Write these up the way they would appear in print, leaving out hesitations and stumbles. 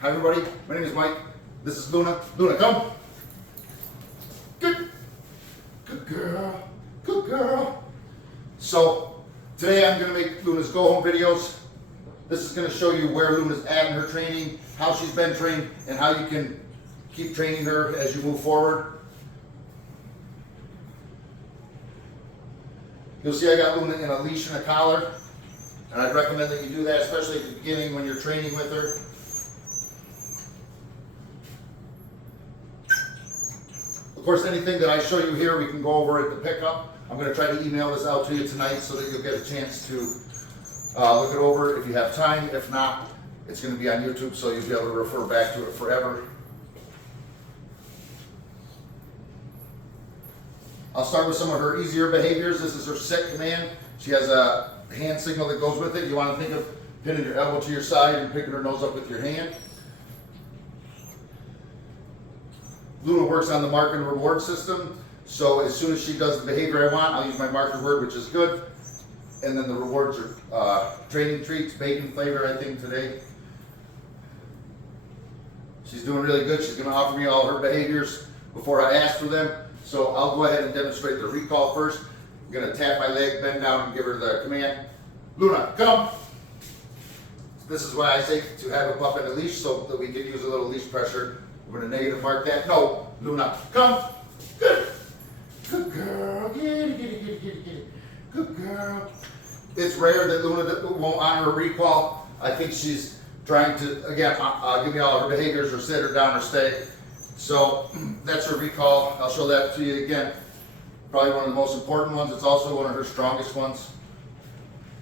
Hi everybody, my name is Mike. This is Luna. Luna, come. Good. Good girl. Good girl. So today I'm going to make Luna's go home videos. This is going to show you where Luna's at in her training, how she's been trained, and how you can keep training her as you move forward. You'll see I got Luna in a leash and a collar, and I'd recommend that you do that, especially at the beginning when you're training with her. Of course, anything that I show you here, we can go over at the pickup. I'm going to try to email this out to you tonight so that you'll get a chance to look it over if you have time. If not, it's going to be on YouTube, so you'll be able to refer back to it forever. I'll start with some of her easier behaviors. This is her sit command. She has a hand signal that goes with it. You want to think of pinning your elbow to your side and picking her nose up with your hand. Luna works on the mark and reward system. So as soon as she does the behavior I want, I'll use my marker word, which is good. And then the rewards are training treats, bacon flavor, I think, today. She's doing really good. She's going to offer me all her behaviors before I ask for them. So I'll go ahead and demonstrate the recall first. I'm going to tap my leg, bend down, and give her the command. Luna, come. This is why I say to have a pup in a leash so that we can use a little leash pressure. We're going to negative mark that. No, Luna, come. Good. Good girl. Get it. Good girl. It's rare that Luna won't honor a recall. I think she's trying to, again, give me all her behaviors or sit her down or stay. So that's her recall. I'll show that to you again. Probably one of the most important ones. It's also one of her strongest ones.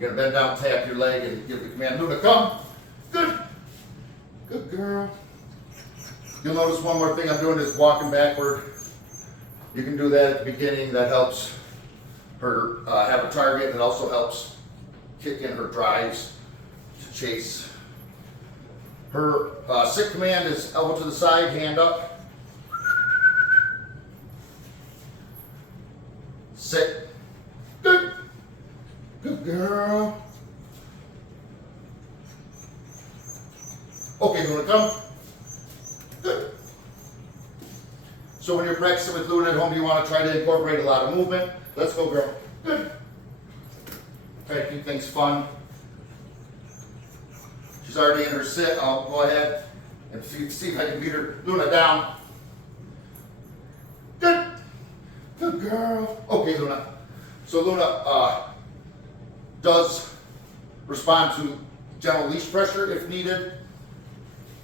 You're gonna bend down, tap your leg, and give the command, Luna, come. Good. Good girl. You'll notice one more thing I'm doing is walking backward. You can do that at the beginning. That helps her have a target. It also helps kick in her drives to chase. Her sit command is elbow to the side, hand up. Sit. Good. Good girl. Okay, Luna, come. Good. So when you're practicing with Luna at home, you want to try to incorporate a lot of movement. Let's go, girl. Good. Try to keep things fun. She's already in her sit. I'll go ahead and see if I can beat her. Luna, down. Good. Good girl. Okay, Luna. So Luna does respond to gentle leash pressure if needed.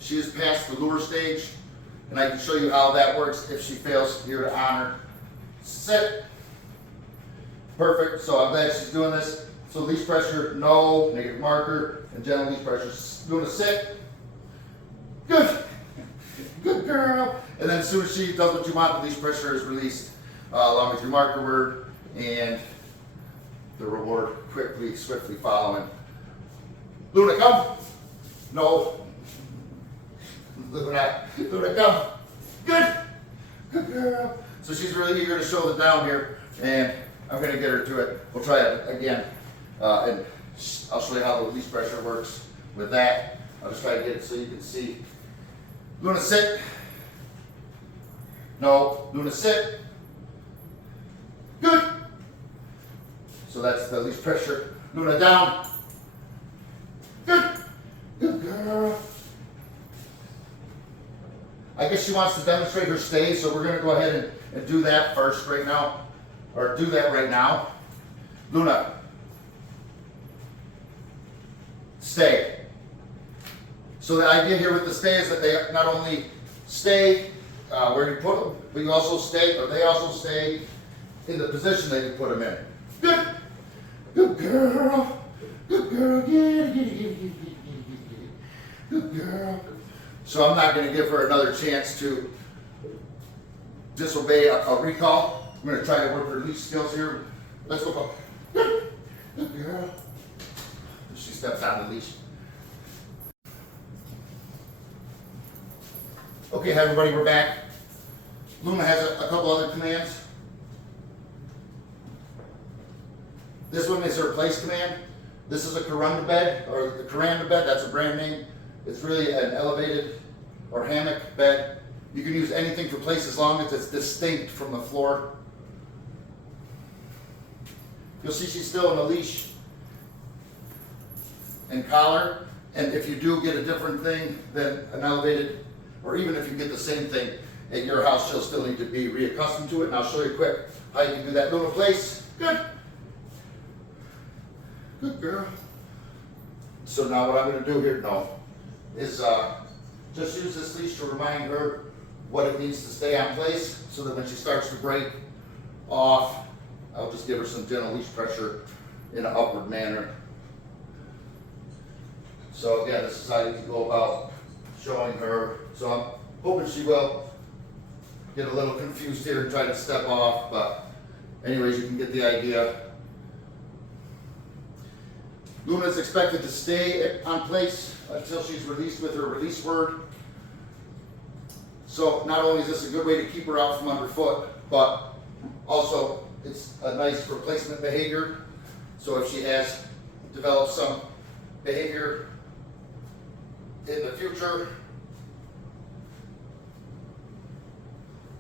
She is past the lure stage, and I can show you how that works if she fails here to honor. Sit. Perfect. So I'm glad she's doing this. So leash pressure, no, negative marker, and gentle leash pressure. Luna, sit. Good. Good girl. And then as soon as she does what you want, the leash pressure is released along with your marker word and the reward quickly, swiftly following. Luna, come. No. Luna, come. Good. Good girl. So she's really eager to show the down here, and I'm going to get her to it. We'll try it again, and I'll show you how the leash pressure works with that. I'll just try to get it so you can see. Luna, sit. No. Luna, sit. Good. So that's the leash pressure. Luna, down. Good. Good girl. I guess she wants to demonstrate her stay, so we're going to go ahead and do that first right now, or do that right now. Luna, stay. So the idea here with the stay is that they not only stay where you put them, but you also stay, or they also stay in the position that you put them in. Good. Good girl. Good girl. Get it. Good girl. So I'm not going to give her another chance to disobey a recall. I'm going to try to work her leash skills here. Let's go. Good. Good girl. She steps on the leash. Okay, hi everybody, we're back. Luna has a couple other commands. This one is her place command. This is a Karunda bed, or the Karunda bed, that's a brand name. It's really an elevated or hammock bed. You can use anything for place as long as it's distinct from the floor. You'll see she's still in a leash and collar. And if you do get a different thing than an elevated, or even if you get the same thing at your house, she'll still need to be reaccustomed to it. And I'll show you quick how you can do that. Little place. Good. Good girl. So now what I'm going to do here now is just use this leash to remind her what it needs to stay on place, so that when she starts to break off, I'll just give her some gentle leash pressure in an upward manner. So again, this is how you can go about showing her. So I'm hoping she will get a little confused here and try to step off, but anyways, you can get the idea. Luna is expected to stay on place until she's released with her release word. So not only is this a good way to keep her out from underfoot, but also it's a nice replacement behavior. So if she has developed some behavior in the future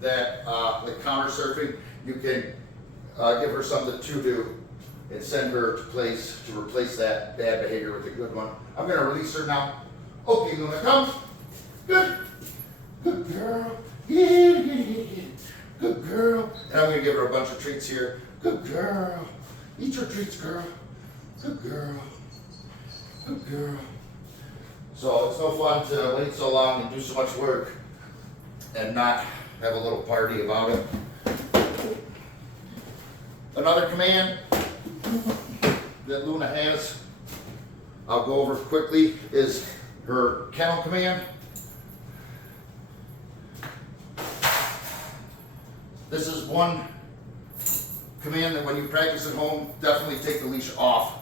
that like counter surfing, you can give her something to do and send her to place to replace that bad behavior with a good one. I'm going to release her now. Okay, Luna, come. Good. Good girl. Good girl. And I'm going to give her a bunch of treats here. Good girl. Eat your treats, girl. Good girl. Good girl. So it's no fun to wait so long and do so much work and not have a little party about it. Another command that Luna has, I'll go over quickly, is her kennel command. This is one command that when you practice at home, definitely take the leash off.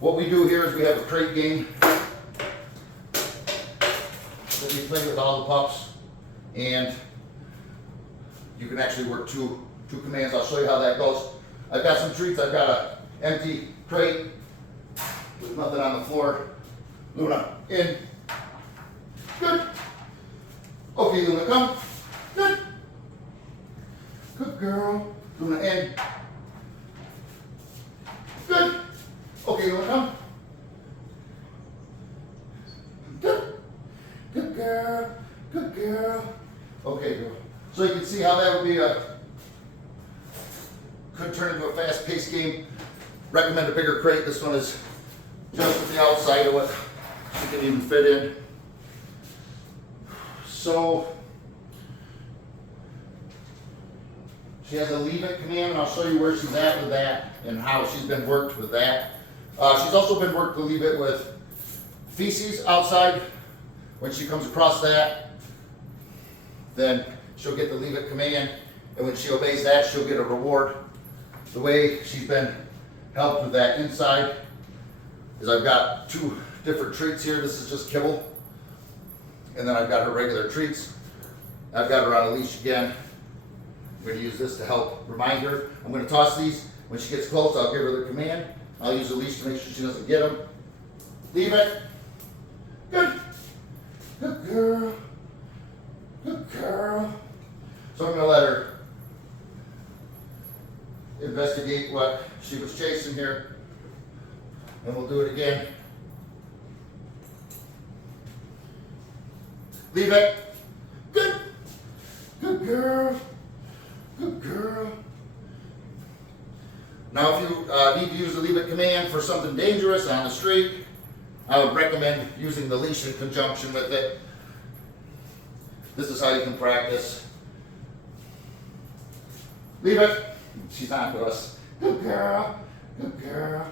What we do here is we have a crate game that we play with all the pups, and you can actually work two commands. I'll show you how that goes. I've got some treats. I've got an empty crate with nothing on the floor. Luna, in. Good. Okay, Luna, come. Good. Good girl. Luna, in. Good. Okay, Luna, come. Good. Good girl. Good girl. Okay, girl. So you can see how that would be could turn into a fast-paced game. Recommend a bigger crate. This one is just at the outside of what she can even fit in. So she has a leave it command, and I'll show you where she's at with that and how she's been worked with that. She's also been worked to leave it with feces outside. When she comes across that, then she'll get the leave it command, and when she obeys that, she'll get a reward. The way she's been helped with that inside is I've got two different treats here. This is just kibble, and then I've got her regular treats. I've got her on a leash again. I'm going to use this to help remind her. I'm going to toss these. When she gets close, I'll give her the command. I'll use the leash to make sure she doesn't get them. Leave it. Good. Good girl. Good girl. So I'm going to let her investigate what she was chasing here, and we'll do it again. Leave it. Good. Good girl. Good girl. Now if you need to use the leave it command for something dangerous on the street, I would recommend using the leash in conjunction with it. This is how you can practice. Leave it. She's on to us. Good girl. Good girl.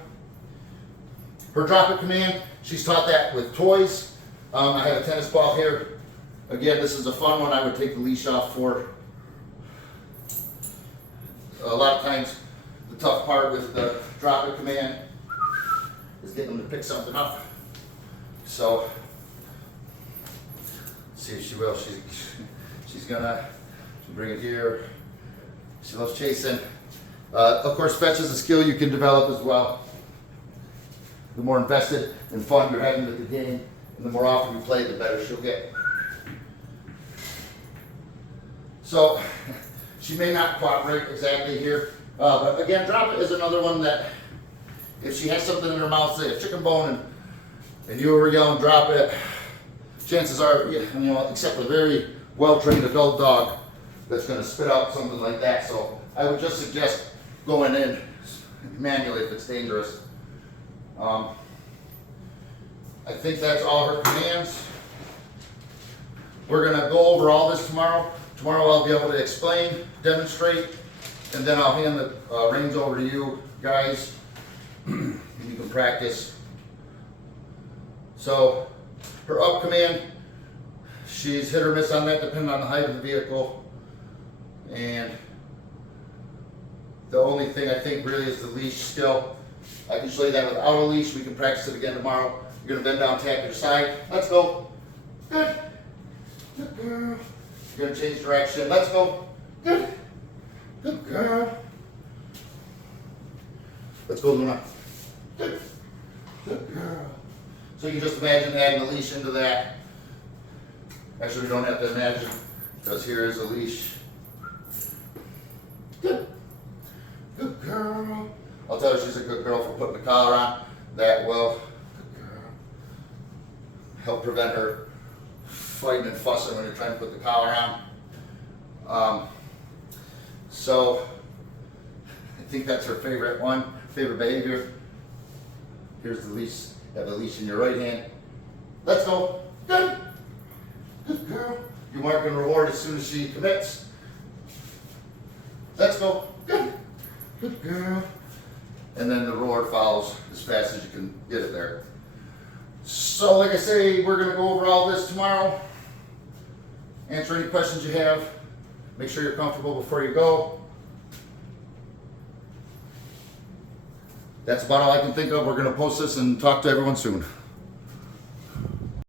Her drop it command, she's taught that with toys. I have a tennis ball here. Again, this is a fun one I would take the leash off for. A lot of times, the tough part with the drop it command is getting them to pick something up. So, see if she will. She's gonna bring it here. She loves chasing. Of course, fetch is a skill you can develop as well. The more invested and fun you're having with the game, And the more often we play, the better she'll get. So she may not cooperate exactly here, but again, drop it is another one that if she has something in her mouth, say a chicken bone, and you were yelling drop it, chances are, you know, except a very well-trained adult dog that's going to spit out something like that. So I would just suggest going in manually if it's dangerous. I think that's all her commands. We're going to go over all this tomorrow. Tomorrow I'll be able to explain, demonstrate, and then I'll hand the reins over to you guys. You can practice. So her up command, she's hit or miss on that depending on the height of the vehicle. And the only thing I think really is the leash still. I can show you that without a leash. We can practice it again tomorrow. You're gonna bend down, tap your side. Let's go. Good. Good girl. You're gonna change direction. Let's go. Good. Good girl. Let's go, Luna. Good. Good girl. So you can just imagine adding a leash into that. Actually, we don't have to imagine, because here is a leash. Good. Good girl. I'll tell her she's a good girl for putting the collar on. That will, good girl, help prevent her fighting and fussing when you're trying to put the collar on. So I think that's her favorite one, favorite behavior. Here's the leash. You have the leash in your right hand. Let's go. Good. Good girl. You mark and reward as soon as she commits. Let's go. Good. Good girl. And then the reward follows as fast as you can get it there. So like I say, we're going to go over all this tomorrow. Answer any questions you have. Make sure you're comfortable before you go. That's about all I can think of. We're going to post this and talk to everyone soon.